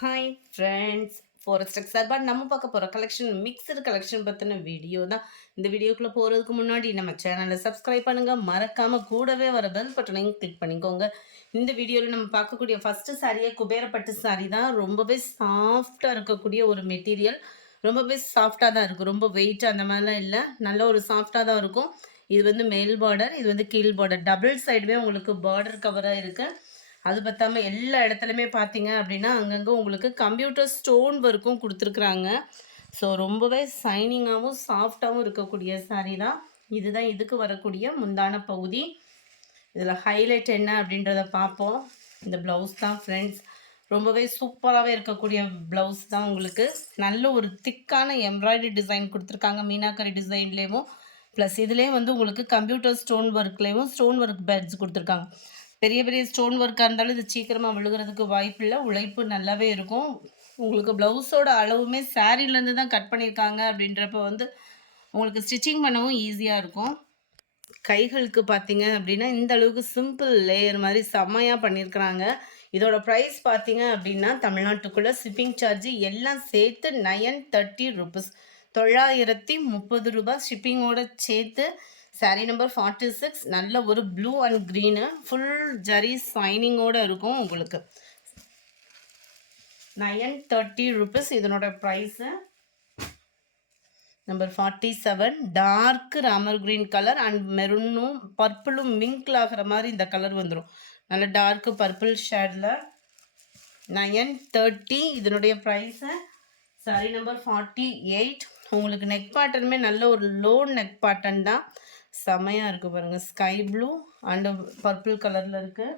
Hi friends, forest சார்பாக நம்ம பார்க்க போகிற கலெக்ஷன் மிக்சடு கலெக்ஷன் பற்றின வீடியோ தான். இந்த வீடியோக்குள்ளே போகிறதுக்கு முன்னாடி நம்ம சேனலை சப்ஸ்கிரைப் பண்ணுங்கள், மறக்காமல் கூடவே வர பெல் பட்டனையும் கிளிக் பண்ணிக்கோங்க. இந்த வீடியோவில் நம்ம பார்க்கக்கூடிய ஃபஸ்ட்டு சாரியே குபேரப்பட்டு சாரி தான். ரொம்பவே சாஃப்டாக இருக்கக்கூடிய ஒரு மெட்டீரியல், ரொம்பவே சாஃப்டாக தான் இருக்கும். ரொம்ப வெயிட் அந்த மாதிரிலாம் இல்லை, நல்ல ஒரு சாஃப்டாக தான் இருக்கும். இது வந்து மேல் பார்டர், இது வந்து கீழ் பார்டர், டபுள் சைடுமே உங்களுக்கு பார்டர் கவராக இருக்குது. அது பத்தாம எல்லா இடத்துலையுமே பார்த்தீங்க அப்படின்னா, அங்கங்கே உங்களுக்கு கம்ப்யூட்டர் ஸ்டோன் ஒர்க்கும் குடுத்துருக்குறாங்க. ஸோ ரொம்பவே ஷைனிங்காவும், சாஃப்ட்டாவும் இருக்கக்கூடிய சாரீ தான். இதுதான் இதுக்கு வரக்கூடிய முந்தான பகுதி. இதில் ஹைலைட் என்ன அப்படின்றத பார்ப்போம். இந்த ப்ளவுஸ் தான் ஃப்ரெண்ட்ஸ். ரொம்பவே சூப்பராகவே இருக்கக்கூடிய ப்ளவுஸ் தான் உங்களுக்கு. நல்ல ஒரு திக்கான எம்ப்ராய்டரி டிசைன் கொடுத்துருக்காங்க, மீனாக்கரி டிசைன்லேயும். ப்ளஸ் இதுலேயும் வந்து உங்களுக்கு கம்ப்யூட்டர் ஸ்டோன் ஒர்க்லேயும் ஸ்டோன் ஒர்க் பேட்ஸ் கொடுத்துருக்காங்க. பெரிய பெரிய ஸ்டோன் ஒர்க்காக இருந்தாலும் இது சீக்கிரமாக விழுகிறதுக்கு வாய்ப்பில்லை, உழைப்பு நல்லாவே இருக்கும். உங்களுக்கு ப்ளவுஸோட அளவுமே சாரீலேருந்து தான் கட் பண்ணியிருக்காங்க அப்படின்றப்ப வந்து உங்களுக்கு ஸ்டிச்சிங் பண்ணவும் ஈஸியாக இருக்கும். கைகளுக்கு பார்த்தீங்க அப்படின்னா இந்த அளவுக்கு சிம்பிள் லேயர் மாதிரி செம்மையாக பண்ணியிருக்கிறாங்க. இதோட ப்ரைஸ் பார்த்தீங்க அப்படின்னா தமிழ்நாட்டுக்குள்ளே ஷிப்பிங் சார்ஜ் எல்லாம் சேர்த்து 930 ருபீஸ், 930 ரூபாய் ஷிப்பிங்கோட சேர்த்து. சாரீ நம்பர் 46, நல்ல ஒரு blue and green, full zari ஷைனிங்கோடு இருக்கும் உங்களுக்கு. 930 ருபீஸ் இதனோட price. Number 47, dark Ramar green colour and மெரூனும் பர்பிளும் மிங்கிள் ஆகிற மாதிரி இந்த கலர் வந்துடும். நல்ல டார்க்கு பர்பிள் ஷேடில் 930 இதனுடைய ப்ரைஸு. சாரி நம்பர் 48, உங்களுக்கு நெக் பேட்டர்னுமே நல்ல ஒரு லோ நெக் பேட்டர்ன் தான், செம்மையாக இருக்குது பாருங்கள். ஸ்கை ப்ளூ அண்டு பர்பிள் கலரில் இருக்குது.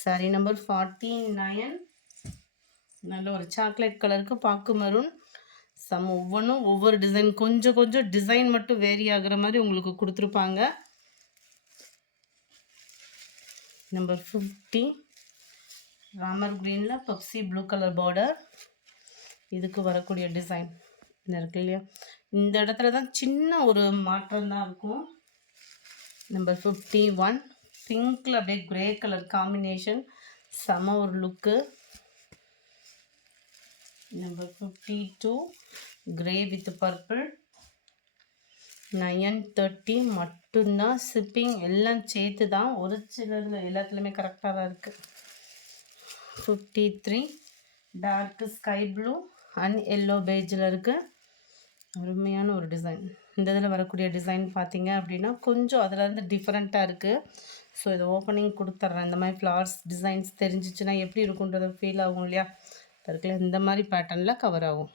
சாரி நம்பர் 49, நல்ல ஒரு சாக்லேட் கலருக்கு பாக்கு மெரூன். ஒவ்வொன்றும் ஒவ்வொரு டிசைன், கொஞ்சம் கொஞ்சம் டிசைன் மட்டும் வேரி ஆகிற மாதிரி உங்களுக்கு கொடுத்துருப்பாங்க. நம்பர் 50, ராமர் க்ரீனில் பப்சி ப்ளூ கலர் பார்டர். இதுக்கு வரக்கூடிய டிசைன் இருக்கு இல்லையா, இந்த இடத்துல தான் சின்ன ஒரு மாற்றம் தான் இருக்கும். நம்பர் 51, பிங்க்கில் அப்படியே க்ரே கலர் காம்பினேஷன், செம ஒரு look. Number 52, grey with purple. 930 மட்டும்தான் ஷிப்பிங், எல்லாம் சேர்த்து தான். ஒரு சிலர் எல்லாத்துலேயுமே கரெக்டாக தான் இருக்குது. 53, dark sky blue and yellow பேஜில் இருக்குது. அருமையான ஒரு டிசைன். இந்த இதில் வரக்கூடிய டிசைன் பார்த்தீங்க அப்படின்னா கொஞ்சம் அதிலேருந்து டிஃப்ரெண்ட்டாக இருக்குது. ஸோ இதை ஓப்பனிங் கொடுத்துட்றேன். இந்த மாதிரி ஃப்ளவர்ஸ் டிசைன்ஸ் தெரிஞ்சிச்சுன்னா எப்படி இருக்குன்றது ஃபீல் ஆகும் இல்லையா. அதுக்குள்ள இந்த மாதிரி பேட்டர்னில் கவர் ஆகும்.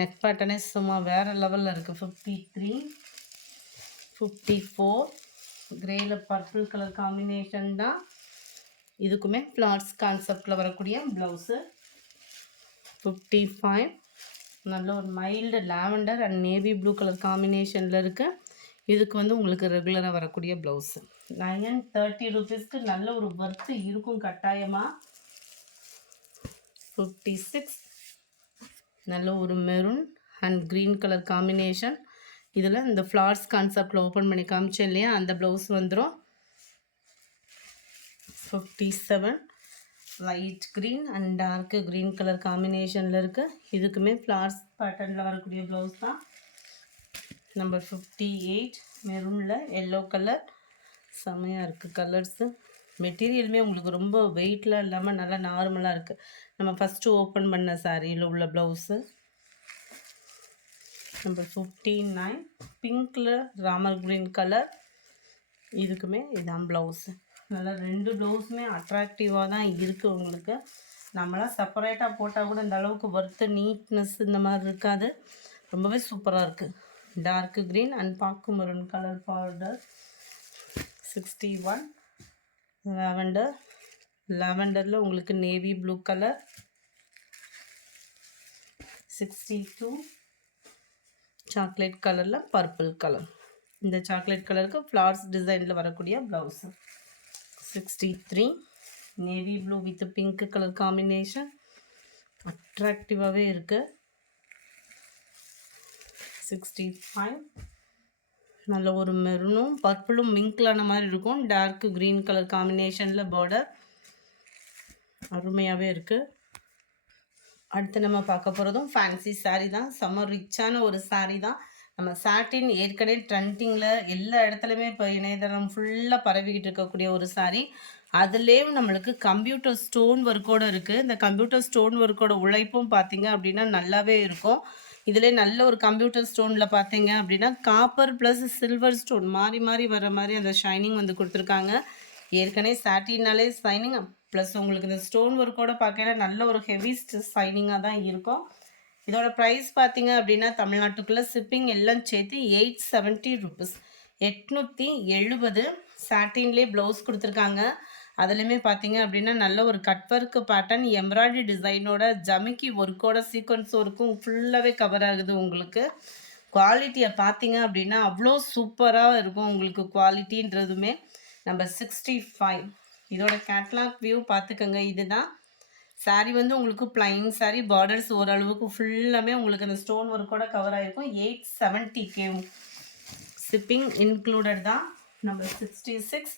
நெக் பேட்டர்னே சும்மா வேறு லெவலில் இருக்குது. 53, 54, கிரேயில் பர்பிள் கலர் காம்பினேஷன் தான். இதுக்குமே ஃப்ளவர்ஸ் கான்செப்டில் வரக்கூடிய ப்ளவுஸு. 55, நல்ல ஒரு mild lavender and navy blue colour காம்பினேஷனில் இருக்குது. இதுக்கு வந்து உங்களுக்கு ரெகுலராக வரக்கூடிய ப்ளவுஸு. 930 ருபீஸ்க்கு நல்ல ஒரு ஒர்த்து இருக்கும் கட்டாயமாக. 56, நல்ல ஒரு maroon and green colour combination. இதில் இந்த ஃப்ளவர்ஸ் கான்செப்டில் ஓப்பன் பண்ணி காமிச்சேன் இல்லையா, அந்த ப்ளவுஸ் வந்துடும். 57, light green and dark green colour காம்பினேஷனில் இருக்குது. இதுக்குமே ஃப்ளவர்ஸ் பேட்டர்னில் வரக்கூடிய ப்ளவுஸ் தான். நம்பர் 58, மெரூனில் எல்லோ கலர், செம்மையாக இருக்குது கலர்ஸு. மெட்டீரியலுமே உங்களுக்கு ரொம்ப வெயிட்லாம் இல்லாமல் நல்லா நார்மலாக இருக்குது. நம்ம ஃபஸ்ட்டு ஓப்பன் பண்ண சாரியில் உள்ள ப்ளவுஸு. நம்பர் 59, பிங்க்கில் ராமர் க்ரீன் கலர். இதுக்குமே இதுதான் ப்ளவுஸு. நல்லா ரெண்டு ப்ளவுஸுமே அட்ராக்டிவாக தான் இருக்குது உங்களுக்கு. நம்மளாம் செப்பரேட்டாக போட்டால் கூட இந்த அளவுக்கு ஒர்த்து நீட்னஸ் இந்த மாதிரி இருக்காது. ரொம்பவே சூப்பராக இருக்குது. டார்க் க்ரீன் அண்ட் பாக்கு மெரூன் கலர் பார்டர். 61, லாவெண்டர், லாவெண்டரில் உங்களுக்கு நேவி ப்ளூ கலர். 62, சாக்லேட் கலரில் பர்பிள் கலர். இந்த சாக்லேட் கலருக்கு ஃப்ளவர்ஸ் டிசைனில் வரக்கூடிய blouse. 63, navy blue with pink colour combination, அட்ராக்டிவாகவே இருக்குது. 65, நல்ல ஒரு மெரூனும் பர்பிளும் மிங்கிளான மாதிரி இருக்கும், டார்க் க்ரீன் கலர் காம்பினேஷனில் பார்டர். அருமையாகவே இருக்குது. அடுத்து நம்ம பார்க்க போகிறதும் ஃபேன்சி saree தான். செம்ம ரிச்சான ஒரு saree தான். நம்ம சாட்டின் ஏற்கனவே ட்ரெண்டிங்கில் எல்லா இடத்துலையுமே இப்போ இணையதளம் ஃபுல்லாக பரவிக்கிட்டு இருக்கக்கூடிய ஒரு saree. அதுலேயும் நம்மளுக்கு கம்ப்யூட்டர் ஸ்டோன் ஒர்க்கோடு இருக்குது. இந்த கம்ப்யூட்டர் ஸ்டோன் ஒர்க்கோட உழைப்பும் பார்த்தீங்க அப்படின்னா நல்லாவே இருக்கும். இதிலே நல்ல ஒரு கம்ப்யூட்டர் ஸ்டோனில் பார்த்தீங்க அப்படின்னா காப்பர் ப்ளஸ் சில்வர் ஸ்டோன் மாறி மாறி வர மாதிரி அந்த ஷைனிங் வந்து கொடுத்துருக்காங்க. ஏற்கனவே சாட்டின்னாலே ஷைனிங் ப்ளஸ் உங்களுக்கு இந்த ஸ்டோன் ஒர்க்கோட பார்க்கல நல்ல ஒரு ஹெவி ஷைனிங்காக தான் இருக்கும். இதோட ப்ரைஸ் பார்த்தீங்க அப்படின்னா தமிழ்நாட்டுக்குள்ளே ஷிப்பிங் எல்லாம் சேர்த்து 870 ருபீஸ், 870. சாட்டின்லேயே ப்ளவுஸ் கொடுத்துருக்காங்க. அதுலேயுமே பார்த்தீங்க அப்படின்னா நல்ல ஒரு கட் ஒர்க்கு பேட்டர்ன் எம்ப்ராய்டரி டிசைனோட ஜமிக்கி ஒர்க்கோட சீக்வன்ஸ் ஒர்க்கும் ஃபுல்லாகவே கவர் ஆகுது. உங்களுக்கு குவாலிட்டியை பார்த்தீங்க அப்படின்னா அவ்வளோ சூப்பராக இருக்கும். உங்களுக்கு குவாலிட்டின்றதுமே நம்பர் 65. இதோட கேட்லாக் வியூ பார்த்துக்கோங்க. இதுதான் சாரீ வந்து உங்களுக்கு பிளைன் சாரீ, பார்டர்ஸ் ஓரளவுக்கு ஃபுல்லாமே உங்களுக்கு அந்த ஸ்டோன் ஒர்க்கோட கவர் ஆகிருக்கும். 870K ஷிப்பிங் இன்க்ளூடட் தான். Number 66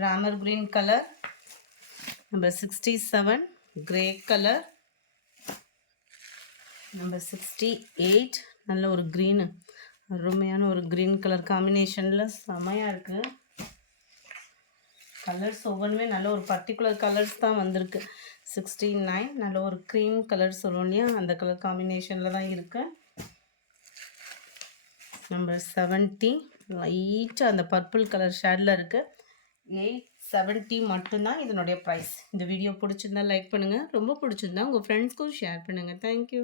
Ramar green colour, number 67 grey colour, number 68 நல்ல ஒரு க்ரீனு, அருமையான ஒரு க்ரீன் கலர் காம்பினேஷனில் செமையாக இருக்குது. கலர்ஸ் ஒவ்வொன்றுமே நல்ல ஒரு பர்டிகுலர் கலர்ஸ் தான் வந்திருக்கு. 69 நல்ல ஒரு க்ரீம் கலர் சொல்லுவோம் இல்லையா, அந்த கலர் காம்பினேஷனில் தான் இருக்குது. நம்பர் 70 லைட்டாக அந்த பர்பிள் கலர் ஷேடில் இருக்குது. 870 மட்டும்தான் இதனுடைய ப்ரைஸ். இந்த வீடியோ பிடிச்சிருந்தா லைக் பண்ணுங்கள், ரொம்ப பிடிச்சிருந்தா உங்கள் ஃப்ரெண்ட்ஸ்க்கும் ஷேர் பண்ணுங்கள். தேங்க்யூ.